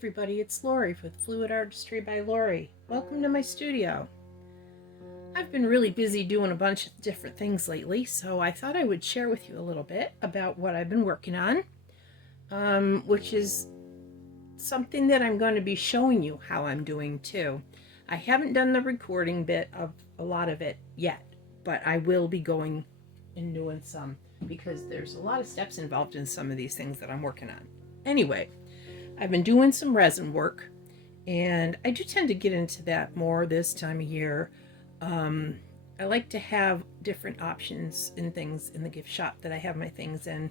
everybody, it's Lori with Fluidartistrybylori. Welcome to my studio. I've been really busy doing a bunch of different things lately, so I thought I would share with you a little bit about what I've been working on, which is something that I'm going to be showing you how I'm doing too. I haven't done the recording bit of a lot of it yet, but I will be going and doing some because there's a lot of steps involved in some of these things that I'm working on. Anyway, I've been doing some resin work, and I do tend to get into that more this time of year. I like to have different options and things in the gift shop that I have my things in,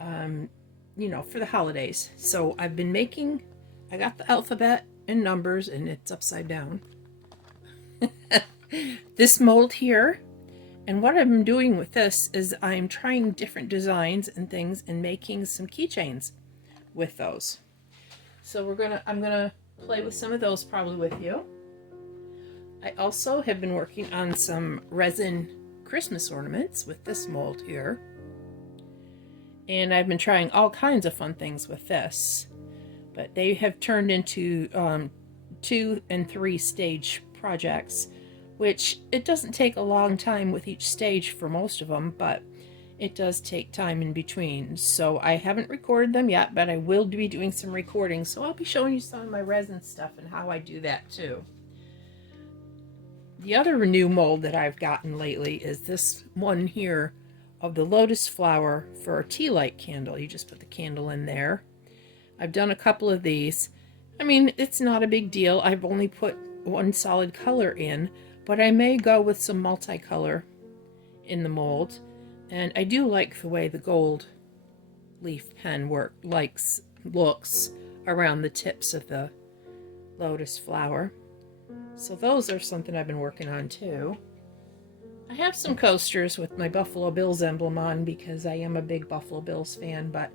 for the holidays. So I've been making, I got the alphabet and numbers, and it's upside down. This mold here, and what I'm doing with this is I'm trying different designs and things and making some keychains with those. So I'm gonna play with some of those probably with you. I also have been working on some resin Christmas ornaments with this mold here. And I've been trying all kinds of fun things with this. But they have turned into 2 and 3 stage projects, which it doesn't take a long time with each stage for most of them, but it does take time in between. So I haven't recorded them yet, but I will be doing some recording. So I'll be showing you some of my resin stuff and how I do that too. The other new mold that I've gotten lately is this one here of the lotus flower for a tea light candle. You just put the candle in there. I've done a couple of these. I mean, it's not a big deal. I've only put one solid color in, but I may go with some multicolor in the mold. And I do like the way the gold leaf pen looks around the tips of the lotus flower. So those are something I've been working on too. I have some coasters with my Buffalo Bills emblem on because I am a big Buffalo Bills fan, but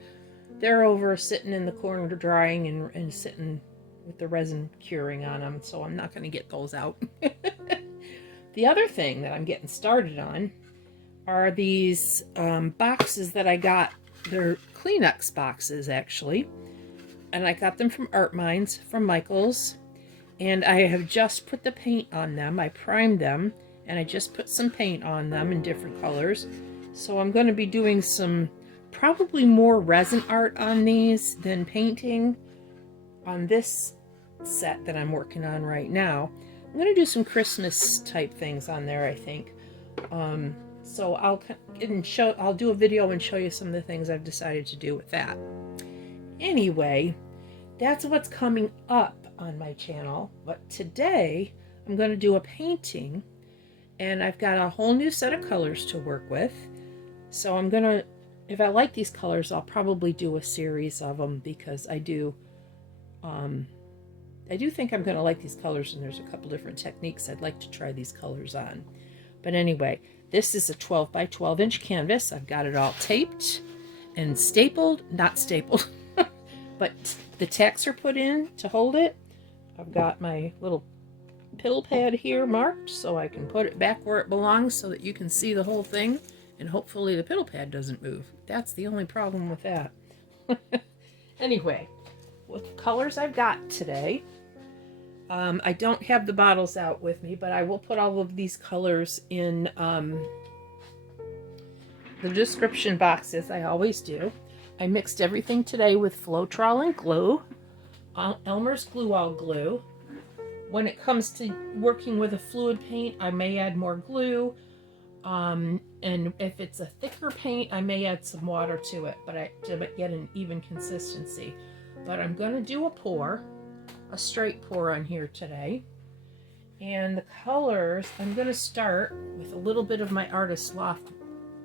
they're over sitting in the corner drying and sitting with the resin curing on them, so I'm not going to get those out. The other thing that I'm getting started on are these boxes that I got. They're Kleenex boxes, actually. And I got them from Art Minds, from Michael's. And I have just put the paint on them. I primed them, and I just put some paint on them in different colors. So I'm going to be doing some, probably more resin art on these than painting on this set that I'm working on right now. I'm going to do some Christmas type things on there, I think. So I'll do a video and show you some of the things I've decided to do with that. Anyway, that's what's coming up on my channel. But today I'm going to do a painting, and I've got a whole new set of colors to work with. So I'm going to, if I like these colors, I'll probably do a series of them because I do think I'm going to like these colors, and there's a couple different techniques I'd like to try these colors on. But anyway, this is a 12 by 12 inch canvas. I've got it all taped and stapled, not stapled, but the tacks are put in to hold it. I've got my little piddle pad here marked so I can put it back where it belongs so that you can see the whole thing, and hopefully the piddle pad doesn't move. That's the only problem with that. Anyway, with the colors I've got today, I don't have the bottles out with me, but I will put all of these colors in the description boxes. I always do. I mixed everything today with Floetrol and glue, Elmer's Glue All glue. When it comes to working with a fluid paint, I may add more glue, and if it's a thicker paint, I may add some water to it, to get an even consistency. But I'm going to do a straight pour on here today. And the colors, I'm going to start with a little bit of my Artist Loft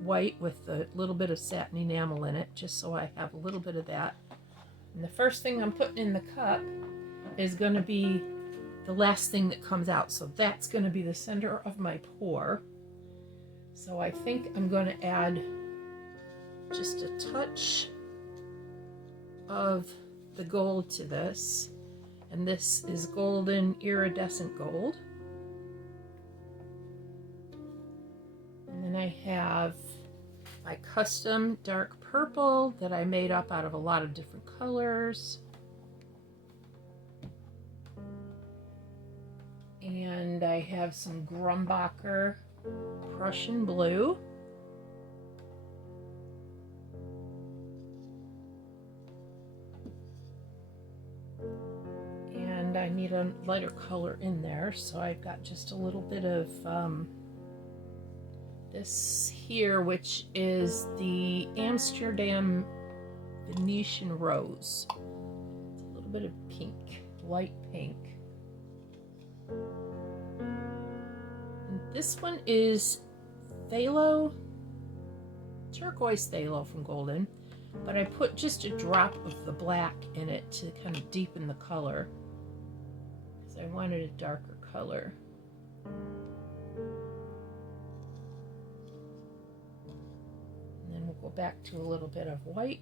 white with a little bit of satin enamel in it, just so I have a little bit of that. And the first thing I'm putting in the cup is going to be the last thing that comes out. So that's going to be the center of my pour. So I think I'm going to add just a touch of the gold to this. And this is golden iridescent gold. And then I have my custom dark purple that I made up out of a lot of different colors. And I have some Grumbacher Prussian blue. And I need a lighter color in there, so I've got just a little bit of this here, which is the Amsterdam Venetian rose. It's a little bit of pink, light pink. And this one is phthalo, turquoise phthalo from Golden, but I put just a drop of the black in it to kind of deepen the color, because I wanted a darker color. And then we'll go back to a little bit of white.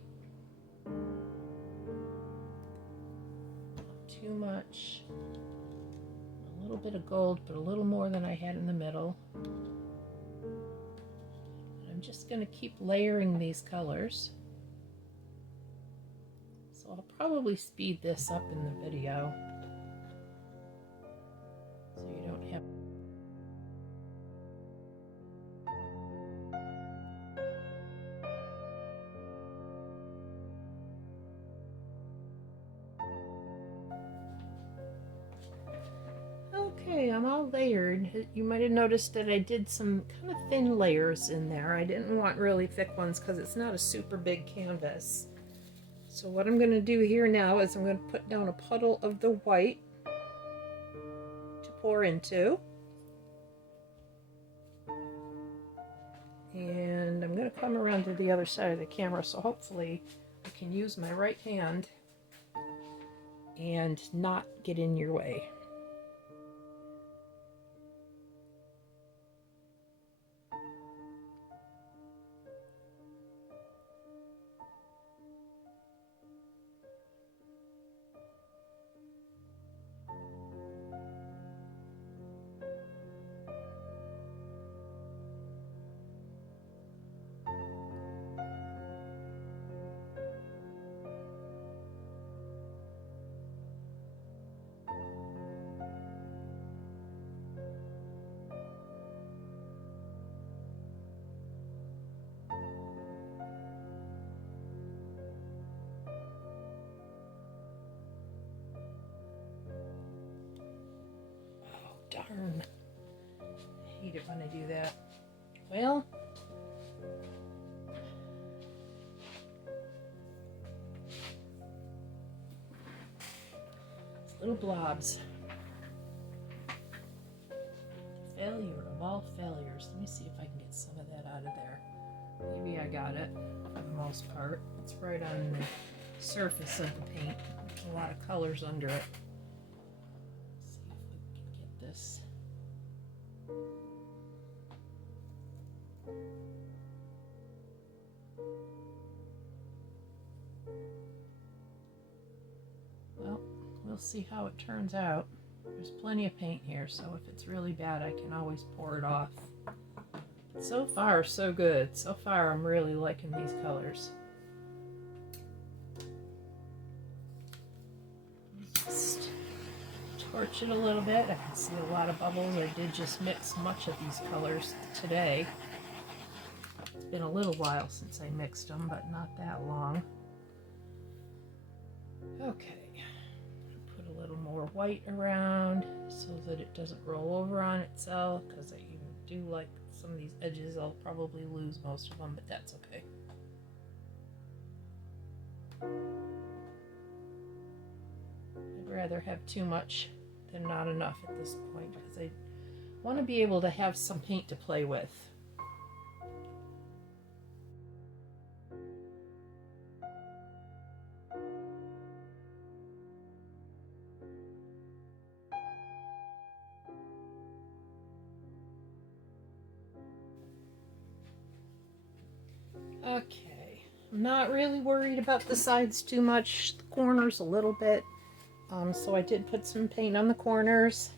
Not too much. A little bit of gold, but a little more than I had in the middle. And I'm just going to keep layering these colors. So I'll probably speed this up in the video, so you don't have. Okay, I'm all layered. You might have noticed that I did some kind of thin layers in there. I didn't want really thick ones because it's not a super big canvas. So what I'm going to do here now is I'm going to put down a puddle of the white to pour into. And I'm going to come around to the other side of the camera, so hopefully I can use my right hand and not get in your way. Darn. I hate it when I do that. Well, it's little blobs. Failure of all failures. Let me see if I can get some of that out of there. Maybe I got it for the most part. It's right on the surface of the paint. There's a lot of colors under it. This. Well, we'll see how it turns out. There's plenty of paint here, so if it's really bad, I can always pour it off. So far, so good. So far, I'm really liking these colors. Just torch it a little bit. I can see a lot of bubbles. I did just mix much of these colors today. It's been a little while since I mixed them, but not that long. Okay, put a little more white around so that it doesn't roll over on itself, because I even do like some of these edges. I'll probably lose most of them, but that's okay. I'd rather have too much than not enough at this point, because I want to be able to have some paint to play with. Okay, I'm not really worried about the sides too much, the corners a little bit. So I did put some paint on the corners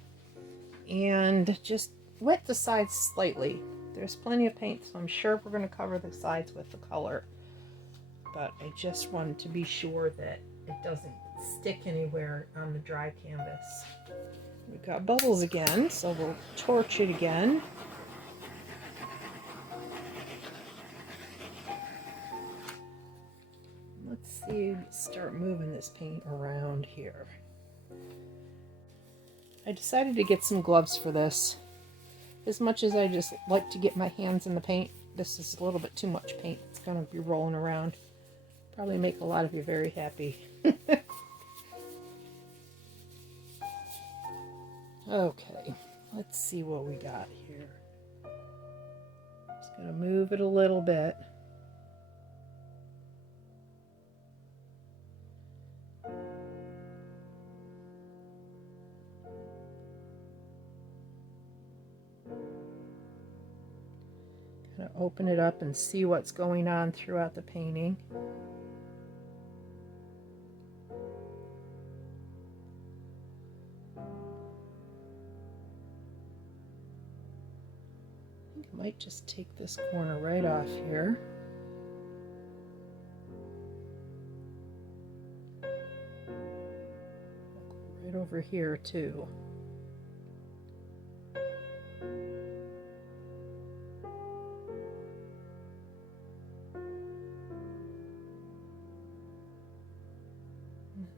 and just wet the sides slightly. There's plenty of paint, so I'm sure we're going to cover the sides with the color. But I just wanted to be sure that it doesn't stick anywhere on the dry canvas, We've got bubbles again, so we'll torch it again. Let's see, start moving this paint around here. I decided to get some gloves for this. As much as I just like to get my hands in the paint, this is a little bit too much paint. It's going to be rolling around. Probably make a lot of you very happy. Okay, let's see what we got here. Just going to move it a little bit. Kind of open it up and see what's going on throughout the painting. I might just take this corner right off here. Right over here too.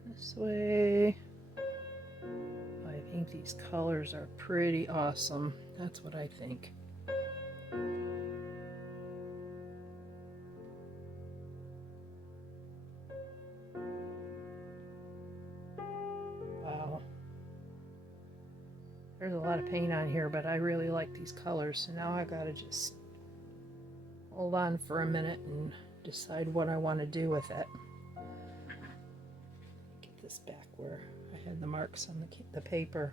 This way. I think these colors are pretty awesome. That's what I think. Wow. There's a lot of paint on here, but I really like these colors. So now I gotta just hold on for a minute and decide what I want to do with it. Get this back where I had the marks on the paper.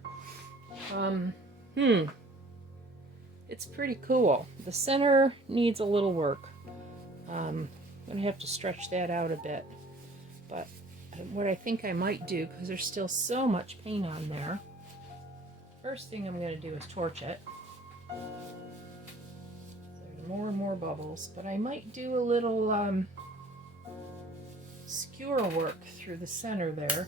It's pretty cool. The center needs a little work. I'm gonna have to stretch that out a bit. But what I think I might do, because there's still so much paint on there, first thing I'm gonna do is torch it. There's more and more bubbles, but I might do a little skewer work through the center there.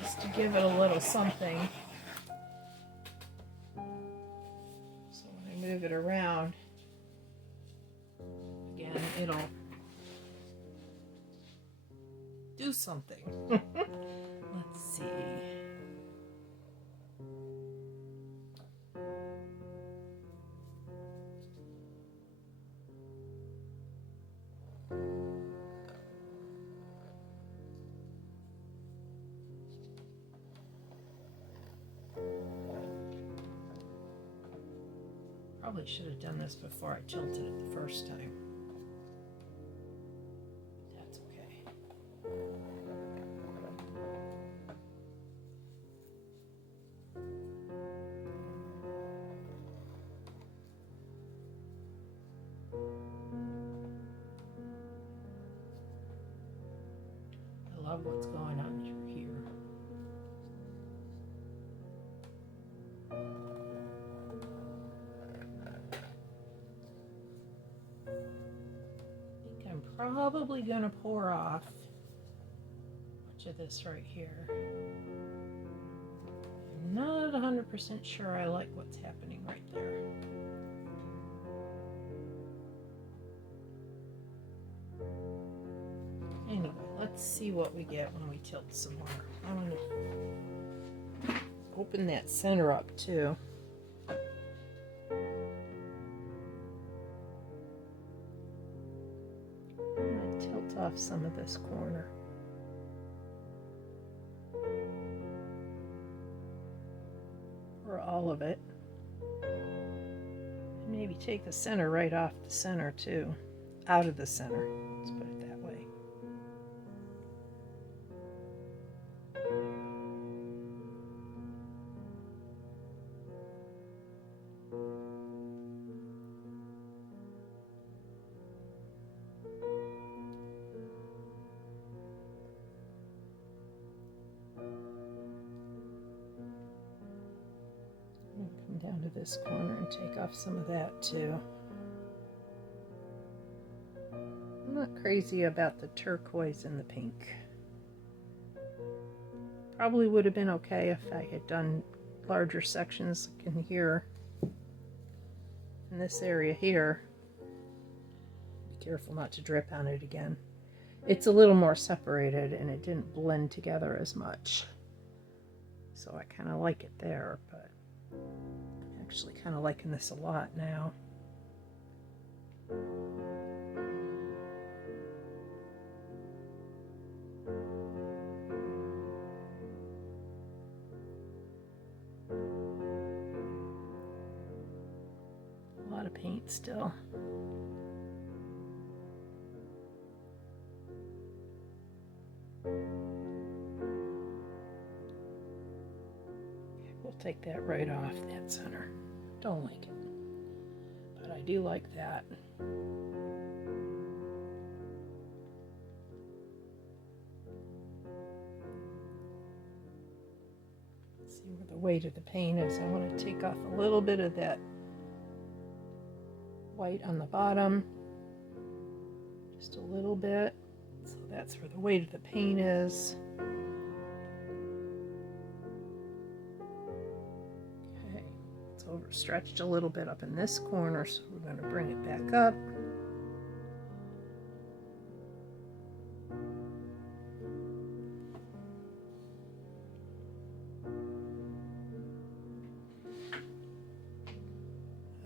Just to give it a little something. So when I move it around, again, it'll do something. Let's see. Probably should have done this before I tilted it the first time. That's okay. I love what's going on here. Probably gonna pour off much of this right here. I'm not 100% sure I like what's happening right there. Anyway, let's see what we get when we tilt some more. I'm gonna open that center up too. Off some of this corner. Or all of it. Maybe take the center right off the center too. Out of the center. Let's put it that way. Down to this corner and take off some of that too. I'm not crazy about the turquoise and the pink. Probably would have been okay if I had done larger sections in here, in this area here. Be careful not to drip on it again. It's a little more separated and it didn't blend together as much. So I kind of like it there, but I'm actually kind of liking this a lot now. A lot of paint still. We'll take that right off that center. Don't like it, but I do like that. See where the weight of the paint is. I want to take off a little bit of that white on the bottom, just a little bit. So that's where the weight of the paint is. Overstretched a little bit up in this corner, so we're going to bring it back up.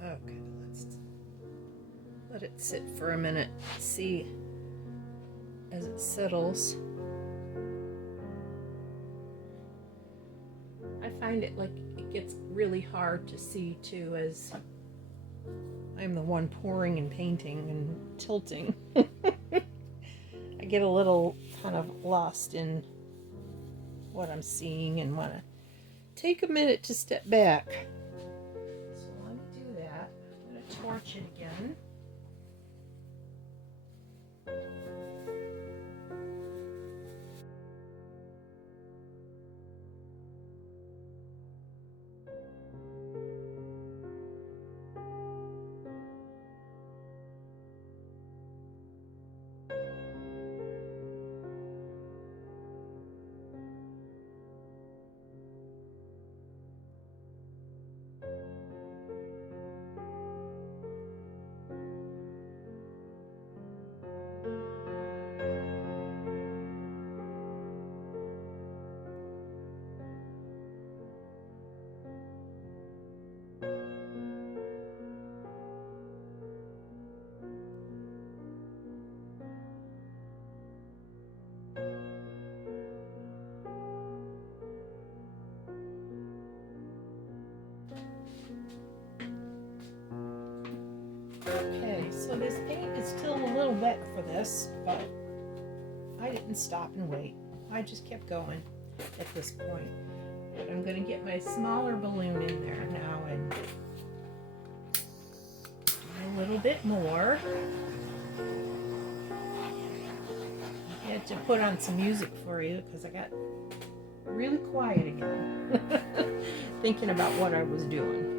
Okay, let's let it sit for a minute, see as it settles. I find it like it gets really hard to see too, as I'm the one pouring and painting and tilting. I get a little kind of lost in what I'm seeing and want to take a minute to step back. So let me do that. I'm going to torch it again. Okay, so this paint is still a little wet for this, but I didn't stop and wait. I just kept going at this point. But I'm going to get my smaller balloon in there now and a little bit more. I had to put on some music for you because I got really quiet again thinking about what I was doing.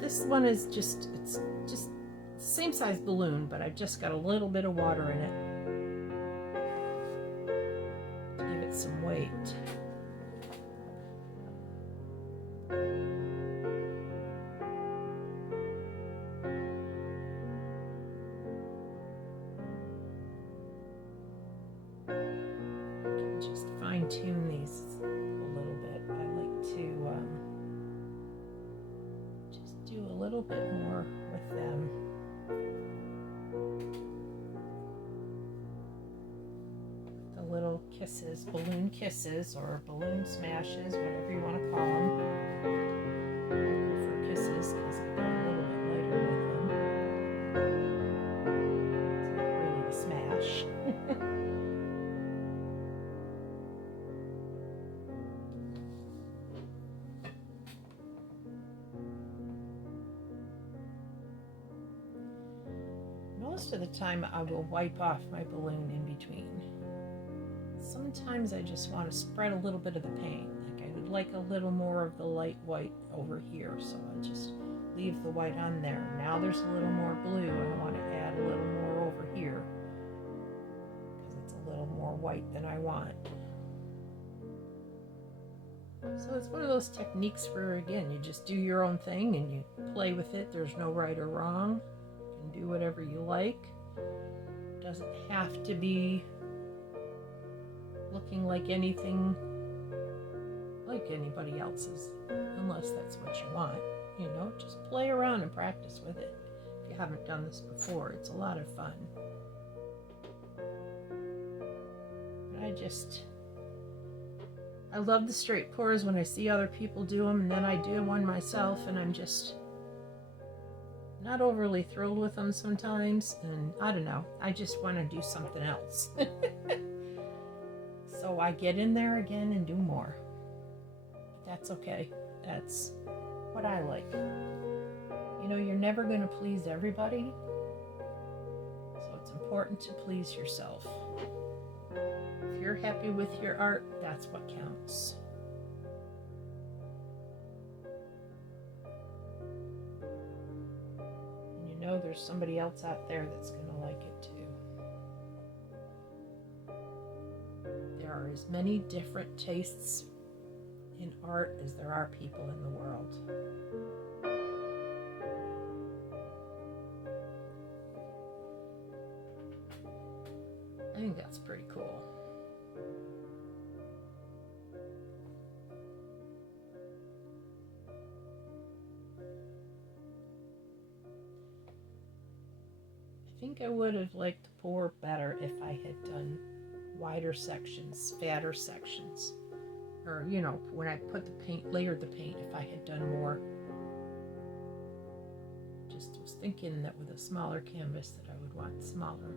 This one is just, it's just the same size balloon, but I've just got a little bit of water in it to give it some weight. Just fine tune these a little bit. I like to do a little bit more with them. The little kisses, balloon kisses, or balloon smashes, whatever you want to call them. I prefer kisses because I go a little bit lighter with them. It's not really a smash. Most of the time I will wipe off my balloon in between. Sometimes I just want to spread a little bit of the paint. Like I would like a little more of the light white over here, so I just leave the white on there. Now there's a little more blue and I want to add a little more over here because it's a little more white than I want. So it's one of those techniques where, again, you just do your own thing and you play with it. There's no right or wrong. You can do whatever you like. It doesn't have to be looking like anything like anybody else's, unless that's what you want. You know, just play around and practice with it. If you haven't done this before, it's a lot of fun. I love the straight pours when I see other people do them, and then I do one myself, and I'm just not overly thrilled with them sometimes, and I don't know, I just want to do something else. So I get in there again and do more. But that's okay. That's what I like. You know, you're never going to please everybody, so it's important to please yourself. If you're happy with your art, that's what counts. And you know there's somebody else out there that's going to like it too. There are as many different tastes in art as there are people in the world. I think that's pretty cool. I think I would have liked the pour better if I had done wider sections, fatter sections. Or, you know, when I put the paint, layered the paint, if I had done more. Just was thinking that with a smaller canvas that I would want smaller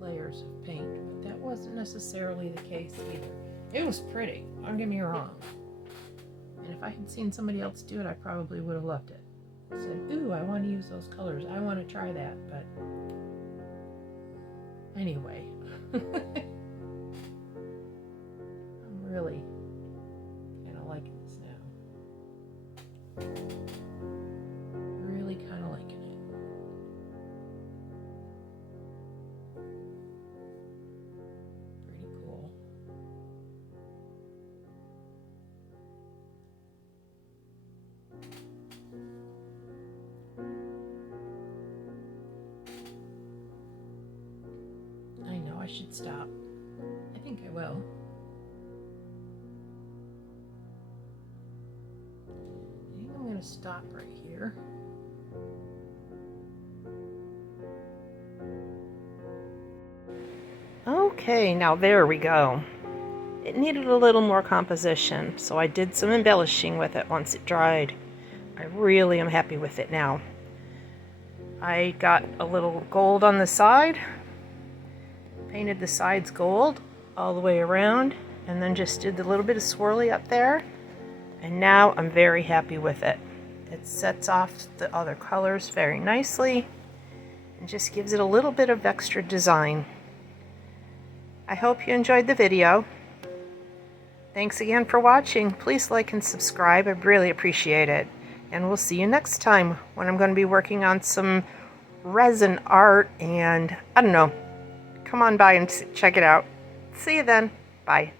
layers of paint, but that wasn't necessarily the case either. It was pretty, don't get me wrong. And if I had seen somebody else do it, I probably would have loved it. I said, ooh, I want to use those colors. I want to try that, but anyway. I'm really kind of liking this now. Really kind of liking it. Pretty cool. I know I should stop. I think I will. I think I'm going to stop right here. Okay, now there we go. It needed a little more composition, so I did some embellishing with it once it dried. I really am happy with it now. I got a little gold on the side, painted the sides gold all the way around, and then just did a little bit of swirly up there, and now I'm very happy with it. It sets off the other colors very nicely and just gives it a little bit of extra design. I hope you enjoyed the video. Thanks again for watching. Please like and subscribe. I really appreciate it. And we'll see you next time when I'm going to be working on some resin art, and I don't know. Come on by and check it out. See you then. Bye.